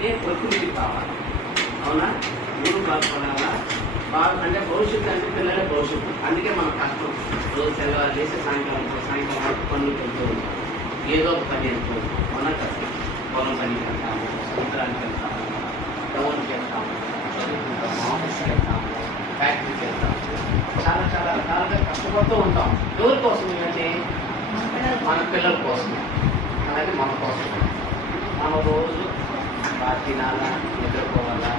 అంటే ప్రకృతి కావాలి. అవునా? ఊరు బాగుపడాలా, బాగా అంటే భవిష్యత్తు అంటే పిల్లలే భవిష్యత్తు. అందుకే మన కష్టం రోజు తెల్లవారు చేసి సాయంకాలం వరకు పనులు వెళ్తూ ఉంటాం. ఏదో ఒక పని వెళ్తూ ఉంటాం. మన కష్టం పొలం పనికి వెళ్తాము, సముద్రానికి వెళ్తాము, టౌన్కి వెళ్తాము, చదువుకుంటాము, ఆఫీస్కి వెళ్తాము, ఫ్యాక్టరీకి వెళ్తాము. చాలా చాలా రకాలుగా కష్టపడుతూ ఉంటాం. ఎవరి కోసం అంటే మన పిల్లల కోసం, అలాగే మన కోసం. మనం రోజు బాగా తినాలా, నిద్రపోవాలా,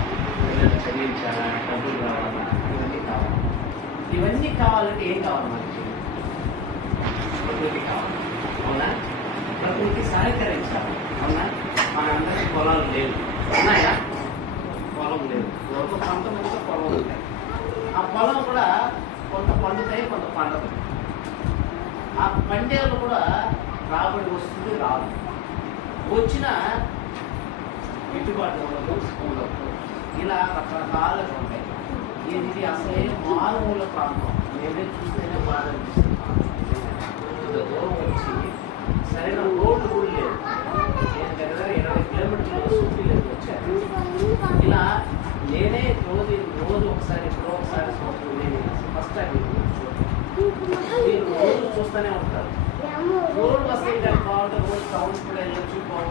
పిల్లలు చదివించాలా, డబ్బులు రావాలా, ఇవన్నీ కావాలి. ఇవన్నీ కావాలంటే ఏం కావాలి మనకి? ప్రకృతి కావాలి. అవునా? ప్రకృతి సహకరించాలి. అవునా? మనందరికీ పొలాలు లేవు. ఉన్నాయా? పొలం లేవు. ఒక కొంతమందితో పొలం ఉంటాయి. ఆ పొలం కూడా కొంత పండుతాయి, కొంత పండదు. ఆ పండేలు కూడా రాబడి వస్తుంది, రాదు. వచ్చిన గిట్టుబాటు ఉండదు. ఇలా రకరకాలుగా ఉంటాయి. ఇది అసలే మారుమూల ప్రాంతం. నేనే చూస్తేనే బాధ అనిపిస్తుంది. దూరం వచ్చి సరైన రోడ్డు కూడా లేదు. నేను దగ్గర 20 కిలోమీటర్లు స్కూటీ లేదు వచ్చాను. ఇలా నేనే రోజు ఒకసారి ఎప్పుడో ఒకసారి ఫస్ట్ టైం మీరు రోజు చూస్తూనే ఉంటారు. రోడ్డు వస్తే బాగుంటుంది. రోజు టౌన్ కూడా వెళ్ళొచ్చు, పోవచ్చు.